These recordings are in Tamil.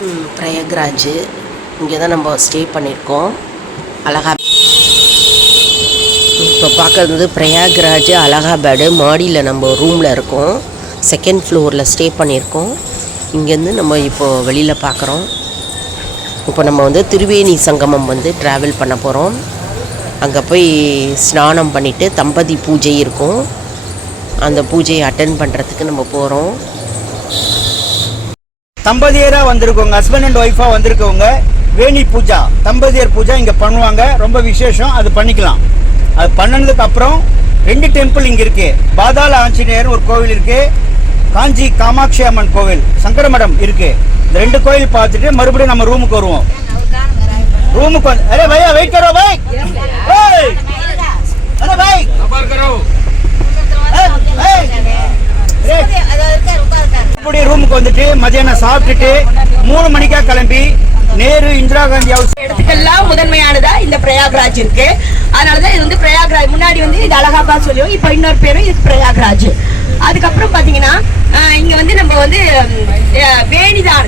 பிரயாக்ராஜ் இங்கே தான் நம்ம ஸ்டே பண்ணியிருக்கோம். அலகா இப்போ பார்க்குறது வந்து பிரயாக்ராஜ் அலகாபாடு. மாடியில் நம்ம ரூமில் இருக்கோம். செகண்ட் ஃப்ளோரில் ஸ்டே பண்ணியிருக்கோம். இங்கேருந்து நம்ம இப்போது வெளியில் பார்க்குறோம். இப்போ நம்ம வந்து திரிவேணி சங்கமம் வந்து ட்ராவல் பண்ண போகிறோம். அங்கே போய் ஸ்நானம் பண்ணிவிட்டு தம்பதி பூஜை இருக்கும். அந்த பூஜையை அட்டன் பண்ணுறதுக்கு நம்ம போகிறோம். தம்பதியராக வந்திருக்கவங்க, ஹஸ்பண்ட் அண்ட் ஒய்ஃபாக வந்திருக்கவங்க வேணி பூஜா, தம்பதியர் பூஜா இங்கே பண்ணுவாங்க. ரொம்ப விசேஷம். அது பண்ணிக்கலாம். அது பண்ணதுக்கு அப்புறம் 2 டெம்பிள் இங்கே இருக்குது. பாதாள ஆஞ்சநேயர் ஒரு கோவில் இருக்குது, காஞ்சி காமாட்சி அம்மன் கோவில், சங்கரமடம் இருக்குது. இந்த 2 கோயில் பார்த்துட்டு மறுபடியும் நம்ம ரூமுக்கு வருவோம். रूम को अरे भैया वेट करो भाई अरे भाई இப்படி ரூமுக்கு வந்துட்டு மதியானம் சாப்பிட்டுட்டு 3 மணிக்கா கிளம்பி நேரு இந்திரா காந்தி ஹவுஸ் இடத்துக்கெல்லாம் முதன்மையானதா இந்த பிரயாக்ராஜ் இருக்கு. அதனாலதான் இது வந்து பிரயாக்ராஜ். முன்னாடி வந்து இது அலகாபாத் சொல்லுவோம், இப்ப இன்னொரு பேரும் இது பிரயாக்ராஜ். அதுக்கப்புறம் பாத்தீங்கன்னா இங்க வந்து நம்ம வந்து வேணிதான்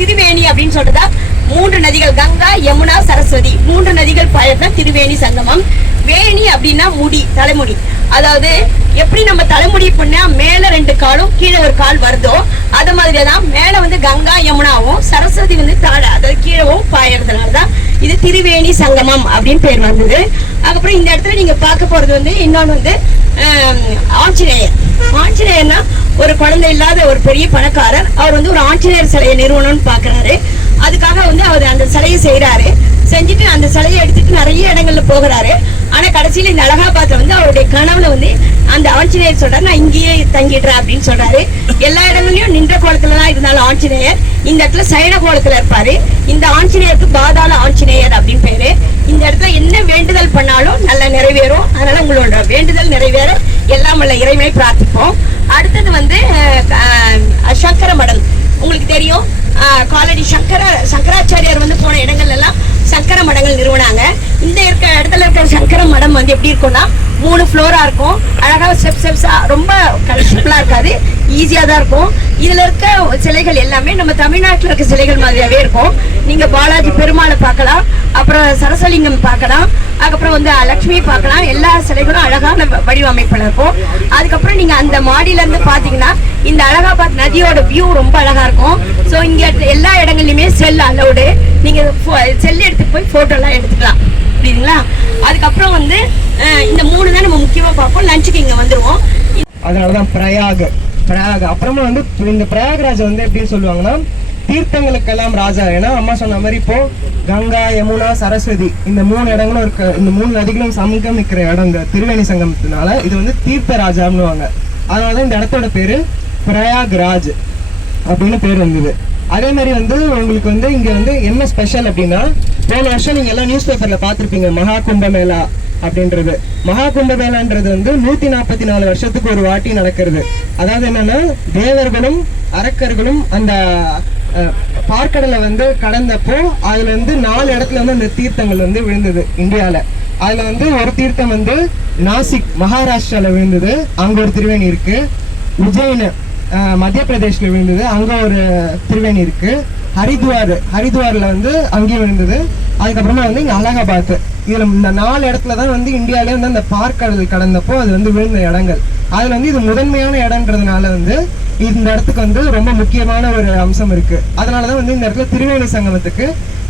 திருவேணி அப்படின்னு சொல்றதா 3 நதிகள், கங்கா, யமுனா, சரஸ்வதி 3 நதிகள் பயணம் திருவேணி சங்கமம். வேணி அப்படின்னா முடி, தலைமுடி. அதாவது எப்படி நம்ம தலைமுடி பண்ணா மேல 2 காலும் கீழே ஒரு கால் வருதோ அது மாதிரிதான் மேல வந்து கங்கா யமுனாவும் சரஸ்வதி வந்து அதாவது கீழவும் பாயறதுனாலதான் இது திருவேணி சங்கமம் அப்படின்னு பேர் வந்தது. அதுக்கப்புறம் இந்த இடத்துல நீங்க பார்க்க போறது வந்து இன்னொன்னு வந்து ஆஞ்சநேயர். ஆஞ்சநேயர்னா ஒரு குழந்தை இல்லாத ஒரு பெரிய பணக்காரர். அவர் வந்து ஒரு ஆஞ்சநேயர் சிலையை நிறுவனம்னு பாக்குறாரு. அதுக்காக வந்து அவர் அந்த சிலையை செய்யறாரு. செஞ்சுட்டு அந்த சிலையை எடுத்துட்டு நிறைய இடங்கள்ல போகிறாரு. ஆனா கடைசியில இந்த அலகாபாத்ல வந்து அவருடைய கனவுல வந்து அந்த ஆஞ்சநேயர் சொல்றாரு, நான் இங்கேயே தங்கிடுறேன் அப்படின்னு சொல்றாரு. எல்லா இடங்களையும் நின்ற கோலத்துலதான் இருந்தாலும் ஆஞ்சநேயர் இந்த இடத்துல சயன கோலத்துல இருப்பாரு. இந்த ஆஞ்சநேயருக்கு பாதாள ஆஞ்சநேயர் அப்படின்னு பேரு. இந்த இடத்துல என்ன வேண்டுதல் பண்ணாலும் நல்லா நிறைவேறும். அதனால உங்களோட வேண்டுதல் நிறைவேற எல்லாம் உள்ள இறைவனை பிரார்த்திப்போம். அடுத்தது வந்து சங்கர மடம். உங்களுக்கு தெரியும், காலடி சங்கராச்சாரியார் வந்து போன இடங்கள் எல்லாம் சங்கர மடங்கள் நிறுவனாங்க. இந்த இடத்துல இருக்கிற சங்கர மடம் வந்து எப்படி இருக்கும்னா 3 ஃப்ளோரா இருக்கும். அழகா ஸ்டெப்ஸா, ரொம்ப கஷ்டப்பலா இருக்காது, ஈஸியா தான் இருக்கும். இதுல இருக்க சிலைகள் எல்லாமே நம்ம தமிழ்நாட்டில் இருக்க சிலைகள் மாதிரியாவே இருக்கும். நீங்க பாலாஜி பெருமாளை பார்க்கலாம், அப்புறம் சரசலிங்கம் பார்க்கலாம், அதுக்கப்புறம் வந்து லட்சுமி பார்க்கலாம். எல்லா சிலைகளும் அழகான வடிவமைப்புல இருக்கும். அதுக்கப்புறம் நீங்க அந்த மாடியில இருந்து பாத்தீங்கன்னா இந்த அலகாபாத் நதியோட வியூ ரொம்ப அழகா இருக்கும். ஸோ இங்க எல்லா இடங்கள்லயுமே செல் அலௌடு. நீங்க செல் எடுத்துட்டு போய் போட்டோ எல்லாம் எடுத்துக்கலாம், புரியுதுங்களா? அதுக்கப்புறம் வந்து இந்த 3 தான் நம்ம முக்கியமா பார்ப்போம். லஞ்சுக்கு இங்க வந்துருவோம். அதனாலதான் பிரயாக. அப்புறமா வந்து இந்த பிரயாக்ராஜ் வந்து எப்படின்னு சொல்லுவாங்கன்னா தீர்த்தங்களுக்கெல்லாம் ராஜா. ஏன்னா அம்மா சொன்ன மாதிரி இப்போ கங்கா, யமுனா, சரஸ்வதி இந்த 3 இடங்களும் இருக்க, இந்த 3 நதிகளும் சங்கமிக்கிற இடம் இந்த திருவேணி சங்கமத்தினால இது வந்து தீர்த்த ராஜான்னுவாங்க. அதனாலதான் இந்த இடத்தோட பேரு பிரயாக்ராஜ் அப்படின்னு பேர் வந்தது. அதே மாதிரி வந்து உங்களுக்கு வந்து இங்க வந்து என்ன ஸ்பெஷல் அப்படின்னா, போன வருஷம் நீங்க எல்லாம் நியூஸ் பேப்பர்ல பாத்திருப்பீங்க மகா கும்பமேளா அப்படின்றது. மகா கும்பமேளான்றது வந்து 144 வருஷத்துக்கு ஒரு வாட்டி நடக்கிறது. அதாவது என்னன்னா தேவர்களும் அரக்கர்களும் அந்த பார்க்கடலை வந்து கடந்தப்போ அதுல வந்து 4 இடத்துல வந்து அந்த தீர்த்தங்கள் வந்து விழுந்தது இந்தியால. அதுல வந்து ஒரு தீர்த்தம் வந்து நாசிக் மகாராஷ்டிரால விழுந்தது, அங்க ஒரு திருவேணி இருக்கு. உஜ்ஜைன் மத்திய பிரதேஷ்ல விழுந்தது, அங்க ஒரு திருவேணி இருக்கு. ஹரித்வார்ல வந்து அங்கேயும் விழுந்தது. அதுக்கப்புறமா வந்து இங்க அலகாபாத். இதுல இந்த 4 இடத்துல தான் வந்து இந்தியாவிலே வந்து அந்த பார்க்கடல் கடந்தப்போ அது வந்து விழுந்த இடங்கள். அதுல வந்து இது முதன்மையான இடம்ன்றதுனால வந்து இந்த இடத்துக்கு வந்து ரொம்ப முக்கியமான ஒரு அம்சம் இருக்கு. அதனாலதான் வந்து இந்த இடத்துல திருவேணி சங்கமத்துக்கு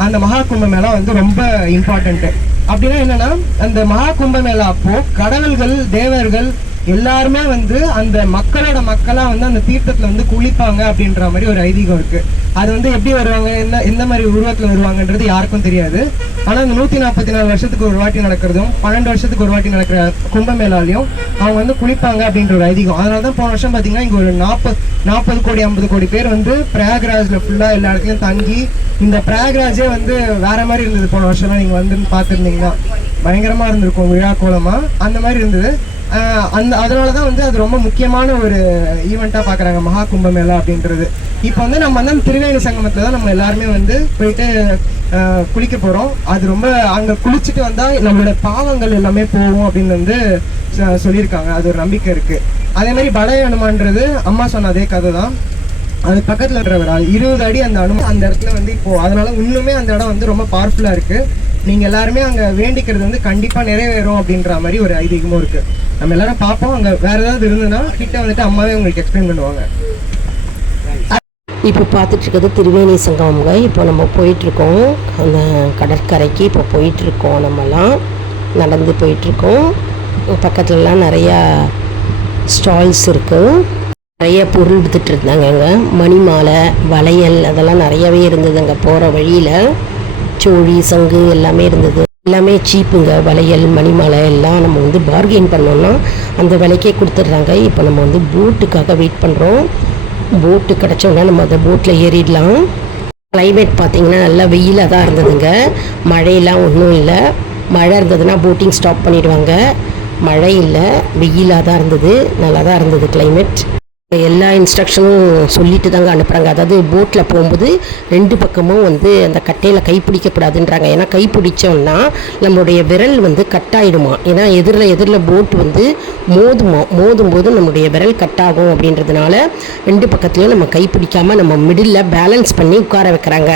அந்த மகா கும்பமேளா வந்து ரொம்ப இம்பார்ட்டன்ட். அப்படின்னா என்னன்னா அந்த மகா கும்பமேளா அப்போ கடவுள்கள், தேவர்கள் எல்லாருமே வந்து அந்த மக்களோட மக்களா வந்து அந்த தீர்த்தத்துல வந்து குளிப்பாங்க அப்படின்ற மாதிரி ஒரு ஐதீகம் இருக்கு. அது வந்து எப்படி வருவாங்க, எந்த மாதிரி உருவத்துல வருவாங்கன்றது யாருக்கும் தெரியாது. ஆனா அந்த 144 வருஷத்துக்கு ஒரு வாட்டி நடக்கிறதும் 12 வருஷத்துக்கு ஒரு வாட்டி நடக்கிற கும்பமேளாலையும் அவங்க வந்து குளிப்பாங்க அப்படின்ற ஒரு ஐதீகம். அதனாலதான் போன வருஷம் பாத்தீங்கன்னா இங்க ஒரு 40 கோடி 50 கோடி பேர் வந்து பிரயாக்ராஜ்ல ஃபுல்லா எல்லா இடத்துலயும் தங்கி, இந்த பிரயாக்ராஜே வந்து வேற மாதிரி இருந்தது. போன வருஷம் நீங்க வந்து பாத்துருந்தீங்கன்னா பயங்கரமா இருந்திருக்கும், விழா கோலமா அந்த மாதிரி இருந்தது. அதனாலதான் வந்து அது ரொம்ப முக்கியமான ஒரு ஈவெண்டா பாக்குறாங்க மகா கும்பமேளா அப்படின்றது. இப்போ வந்து நம்ம வந்து திருவேணி சங்கமத்துல தான் நம்ம எல்லாருமே வந்து போயிட்டு குளிக்க போறோம். அது ரொம்ப அங்க குளிச்சுட்டு வந்தா நம்மளோட பாவங்கள் எல்லாமே போகும் அப்படின்னு வந்து சொல்லியிருக்காங்க. அது ஒரு நம்பிக்கை இருக்கு. அதே மாதிரி படை அனுமான்றது அம்மா சொன்ன அதே கதை தான். அது பக்கத்தில் இருக்கிற ஒரு 20 அடி அந்த அந்த இடத்துல வந்து இப்போ அதனால இன்னுமே அந்த இடம் வந்து ரொம்ப பவர்ஃபுல்லாக இருக்குது. நீங்கள் எல்லாருமே அங்கே வேண்டிக்கிறது வந்து கண்டிப்பாக நிறைவேறும் அப்படின்ற மாதிரி ஒரு ஐதீகமும் இருக்குது. நம்ம எல்லாரும் பார்ப்போம். அங்கே வேறு ஏதாவது இருந்ததுன்னா கிட்ட வந்துட்டு அம்மாவே உங்களுக்கு எக்ஸ்பிளைன் பண்ணுவாங்க. இப்போ பார்த்துட்டு இருக்கிறது திரிவேணி சங்கமங்க. இப்போ நம்ம போயிட்டுருக்கோம் அந்த கடற்கரைக்கு. இப்போ போயிட்டுருக்கோம், நம்மலாம் நடந்து போயிட்டுருக்கோம். பக்கத்துலலாம் நிறையா ஸ்டால்ஸ் இருக்குது. நிறைய பொருள் எடுத்துகிட்டு இருந்தாங்க. மணி மாலை, வளையல் அதெல்லாம் நிறையவே இருந்தது. அங்கே போகிற வழியில் சோழி, சங்கு எல்லாமே இருந்தது. எல்லாமே சீப்புங்க. வளையல், மணி மாலை எல்லாம் நம்ம வந்து பார்கெயின் பண்ணோம்னா அந்த விலைக்கே கொடுத்துட்றாங்க. இப்போ நம்ம வந்து போட்டுக்காக வெயிட் பண்ணுறோம். போட்டு கிடச்சோன்னா நம்ம அந்த போட்டில் ஏறிடலாம். கிளைமேட் பார்த்திங்கன்னா நல்லா வெயிலாக தான் இருந்ததுங்க. மழையெல்லாம் ஒன்றும் இல்லை. மழை இருந்ததுன்னா போட்டிங் ஸ்டாப் பண்ணிவிடுவாங்க. மழை இல்லை, வெயிலாக தான் இருந்தது. நல்லா தான் இருந்தது கிளைமேட். எல்லா இன்ஸ்ட்ரக்ஷனும் சொல்லிட்டு தாங்க அனுப்புகிறாங்க. அதாவது போட்டில் போகும்போது 2 பக்கமும் வந்து அந்த கட்டையில் கைப்பிடிக்கக்கூடாதுன்றாங்க. ஏன்னா கைப்பிடிச்சோம்னா நம்மளுடைய விரல் வந்து கட்டாயிடுமா. ஏன்னா எதிரில் போட் வந்து மோதும்போது நம்மளுடைய விரல் கட்டாகும். அப்படின்றதுனால 2 பக்கத்துலையும் நம்ம கைப்பிடிக்காமல் நம்ம மிடில் பேலன்ஸ் பண்ணி உட்கார வைக்கிறாங்க.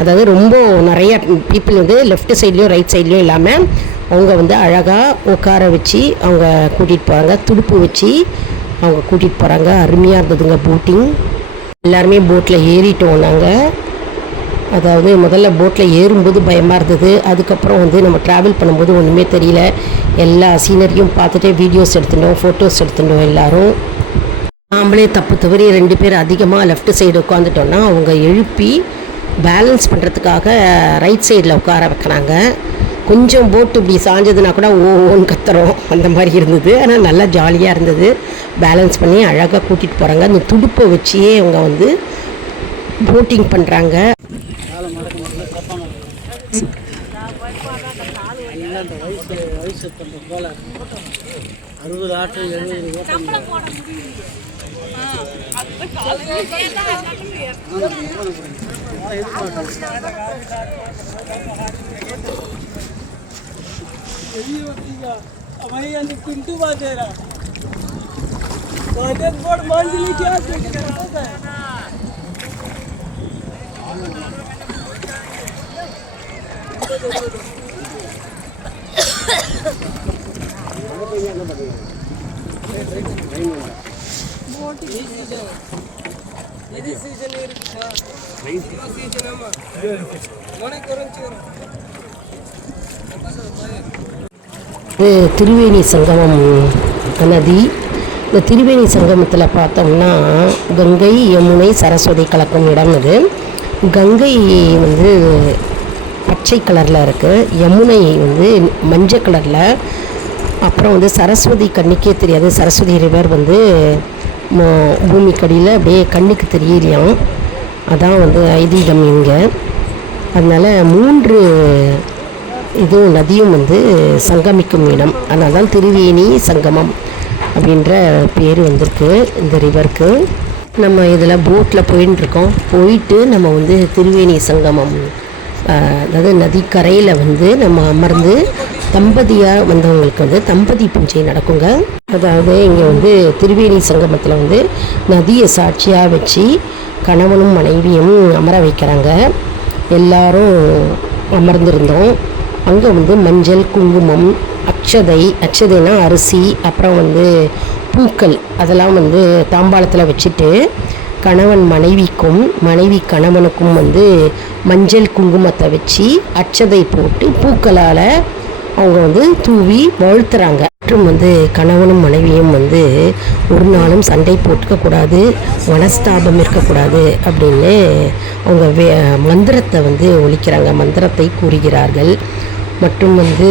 அதாவது ரொம்ப நிறைய பீப்புள் வந்து லெஃப்ட் சைட்லேயும் ரைட் சைட்லேயும் இல்லாமல் அவங்க வந்து அழகாக உட்கார வச்சு அவங்க கூட்டிகிட்டு போகிறாங்க. துடுப்பு வச்சு அவங்க கூட்டிகிட்டு போகிறாங்க. அருமையாக இருந்ததுங்க போட்டிங். எல்லாருமே போட்டில் ஏறிட்டோம் நாங்கள். அதாவது முதல்ல போட்டில் ஏறும்போது பயமாக இருந்தது. அதுக்கப்புறம் வந்து நம்ம ட்ராவல் பண்ணும்போது ஒன்றுமே தெரியல. எல்லா சீனரியும் பார்த்துட்டு வீடியோஸ் எடுத்துட்டோம், ஃபோட்டோஸ் எடுத்துட்டோம். எல்லோரும் நாமளே தப்பு தவறி 2 பேர் அதிகமாக லெஃப்ட் சைடு உட்காந்துட்டோன்னா அவங்க எழுப்பி பேலன்ஸ் பண்ணுறதுக்காக ரைட் சைடில் உட்கார வைக்கிறாங்க. கொஞ்சம் போட்டு இப்படி சாஞ்சதுன்னா கூட ஓன்னு கத்துறோம். அந்த மாதிரி இருந்தது. ஆனால் நல்லா ஜாலியாக இருந்தது. பேலன்ஸ் பண்ணி அழகாக கூட்டிகிட்டு போகிறாங்க. அந்த துடுப்பை வச்சியே அவங்க வந்து போட்டிங் பண்ணுறாங்க. पिंटू बात है बोर्ड मान ली क्या ఇది సీజన్ இது திரிவேணி சங்கமம் நதி. இந்த திரிவேணி சங்கமத்தில் பார்த்தோம்னா கங்கை, யமுனை, சரஸ்வதி கலக்கும் இடம் இது. கங்கை வந்து பச்சை கலரில் இருக்குது, யமுனை வந்து மஞ்சள் கலரில், அப்புறம் வந்து சரஸ்வதி கண்ணுக்கே தெரியாது. சரஸ்வதி ரிவர் வந்து பூமிக்கடியில் அப்படியே கண்ணுக்கு தெரியலையாம். அதான் வந்து ஐதீகம் இங்கே. அதனால் 3 இதுவும் நதியும் வந்து சங்கமிக்கும் இடம். அதனால தான் திரிவேணி சங்கமம் அப்படின்ற பேர் வந்திருக்கு இந்த ரிவருக்கு. நம்ம இதில் போட்டில் போயின்ட்டுருக்கோம். போயிட்டு நம்ம வந்து திரிவேணி சங்கமம் அதாவது நதிக்கரையில் வந்து நம்ம அமர்ந்து தம்பதியாக வந்தவங்களுக்கு வந்து தம்பதி பூஜை நடக்குங்க. அதாவது இங்கே வந்து திரிவேணி சங்கமத்தில் வந்து நதியை சாட்சியாக வச்சு கணவனும் மனைவியும் அமர வைக்கிறாங்க. எல்லாரும் அமர்ந்திருந்தோம். அங்கே வந்து மஞ்சள், குங்குமம், அச்சதைனா அரிசி, அப்புறம் வந்து பூக்கள் அதெல்லாம் வந்து தாம்பாளத்தில் வச்சுட்டு கணவன் மனைவிக்கும் மனைவி கணவனுக்கும் வந்து மஞ்சள் குங்குமத்தை வச்சு அச்சதை போட்டு பூக்களால் அவங்க வந்து தூவி வாழ்த்துறாங்க. மற்றும் வந்து கணவனும் மனைவியும் வந்து ஒரு நாளும் சண்டை போட்டுக்கக்கூடாது, மனஸ்தாபம் இருக்கக்கூடாது அப்படின்னு அவங்க மந்திரத்தை வந்து ஒலிக்கிறாங்க, மந்திரத்தை கூறுகிறார்கள். மற்றும் வந்து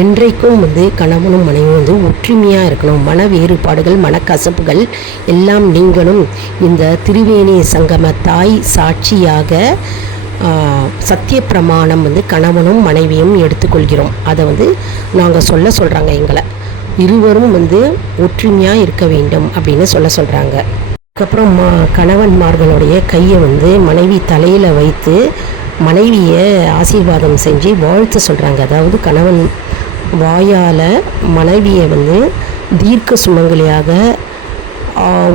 என்றைக்கும் வந்து கணவனும் மனைவியும் வந்து ஒற்றுமையாக இருக்கணும், மன வேறுபாடுகள் மனக்கசப்புகள் எல்லாம் நீங்கணும். இந்த திரிவேணி சங்கம தாய் சாட்சியாக சத்திய பிரமாணம் வந்து கணவனும் மனைவியும் எடுத்துக்கொள்கிறோம். அதை வந்து நாங்கள் சொல்கிறாங்க எங்களை. இருவரும் வந்து ஒற்றுமையாக இருக்க வேண்டும் அப்படின்னு சொல்கிறாங்க. அதுக்கப்புறம் கணவன்மார்களுடைய கையை வந்து மனைவி தலையில் வைத்து மனைவியை ஆசீர்வாதம் செஞ்சு வாழ்த்து சொல்கிறாங்க. அதாவது கணவன் வாயால் மனைவியை வந்து தீர்க்க சுமங்கலியாக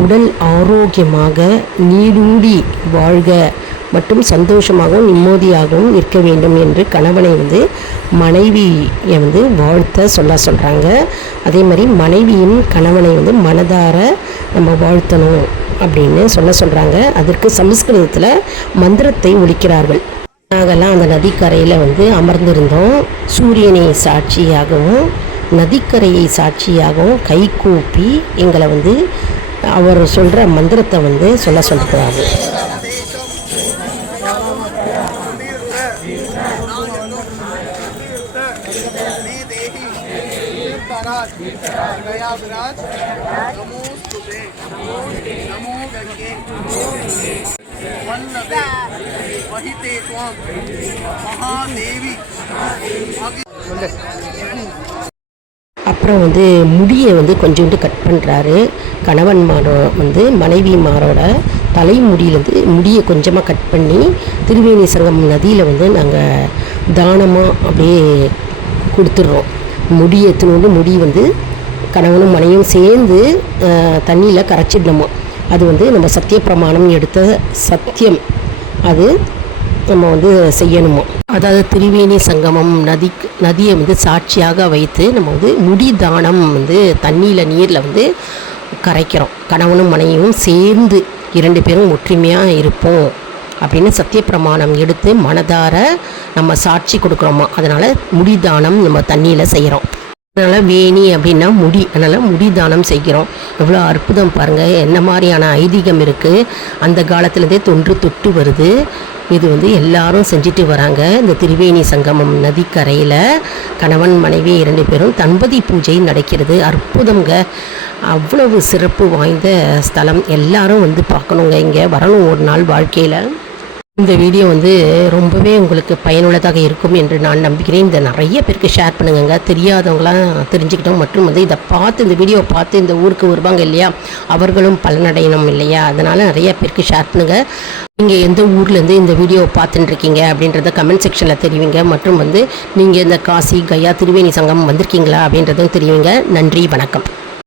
உடல் ஆரோக்கியமாக நீடூடி வாழ்க மற்றும் சந்தோஷமாகவும் நிம்மதியாகவும் இருக்க வேண்டும் என்று கணவனை வந்து மனைவியை வந்து வாழ்த்த சொல்கிறாங்க. அதே மாதிரி மனைவியும் கணவனை வந்து மனதார நம்ம வாழ்த்தணும் அப்படின்னு சொல்கிறாங்க. அதற்கு சமஸ்கிருதத்தில் மந்திரத்தை ஒலிக்கிறார்கள். நாங்கள்லாம் அந்த நதிக்கரையில் வந்து அமர்ந்திருந்தோம். சூரியனை சாட்சியாகவும் நதிக்கரையை சாட்சியாகவும் கைகூப்பி எங்களை வந்து அவர் சொல்கிற மந்திரத்தை வந்து சொல்கிறாங்க. அப்புறம் வந்து முடியை வந்து கொஞ்சோண்டு கட் பண்ணுறாரு கணவன்மாரோ வந்து மனைவிமாரோட தலைமுடியிலேருந்து முடியை கொஞ்சமாக கட் பண்ணி திருவேணி சங்கமம் நதியில் வந்து நாங்கள் தானமாக அப்படியே கொடுத்துட்றோம். முடியை எத்தினோண்டு முடி வந்து கணவனும் மனைவியும் சேர்ந்து தண்ணியில் கரைச்சிடணுமா. அது வந்து நம்ம சத்திய பிரமாணம் எடுத்த சத்தியம், அது நம்ம வந்து செய்யணுமோ. அதாவது திரிவேணி சங்கமம் நதியை வந்து சாட்சியாக வைத்து நம்ம வந்து முடி தானம் வந்து நீரில் வந்து கரைக்கிறோம். கணவனும் மனைவியும் சேர்ந்து 2 பேரும் ஒற்றுமையாக இருப்போம் அப்படின்னு சத்திய பிரமாணம் எடுத்து மனதார நம்ம சாட்சி கொடுக்குறோமா. அதனால் முடி தானம் நம்ம தண்ணியில் செய்கிறோம். அதனால் வேணி அப்படின்னா முடி, அதனால் முடி தானம் செய்கிறோம். எவ்வளோ அற்புதம் பாருங்கள், என்ன மாதிரியான ஐதீகம் இருக்குது. அந்த காலத்துலேருந்தே தொன்று தொட்டு வருது. இது வந்து எல்லாரும் செஞ்சுட்டு வராங்க. இந்த திரிவேணி சங்கமம் நதிக்கரையில் கணவன் மனைவி 2 பேரும் தம்பதி பூஜை நடக்கிறது. அற்புதங்க, அவ்வளவு சிறப்பு வாய்ந்த ஸ்தலம். எல்லாரும் வந்து பார்க்கணுங்க, இங்கே வரணும் ஒரு நாள் வாழ்க்கையில். இந்த வீடியோ வந்து ரொம்பவே உங்களுக்கு பயனுள்ளதாக இருக்கும் என்று நான் நம்புகிறேன். இதை நிறைய பேருக்கு ஷேர் பண்ணுங்க, தெரியாதவங்களாம் தெரிஞ்சுக்கிட்டோம். மற்றும் வந்து இதை பார்த்து, இந்த வீடியோவை பார்த்து இந்த ஊருக்கு வருவாங்க இல்லையா, அவர்களும் பலனடையணும் இல்லையா. அதனால் நிறைய பேருக்கு ஷேர் பண்ணுங்கள். நீங்கள் எந்த ஊர்லேருந்து இந்த வீடியோவை பார்த்துட்டுருக்கீங்க அப்படின்றத கமெண்ட் செக்ஷனில் தெரிவிங்க. மற்றும் வந்து நீங்கள் இந்த காசி கயா திரிவேணி சங்கம் வந்திருக்கீங்களா அப்படின்றதும் தெரிவிங்க. நன்றி, வணக்கம்.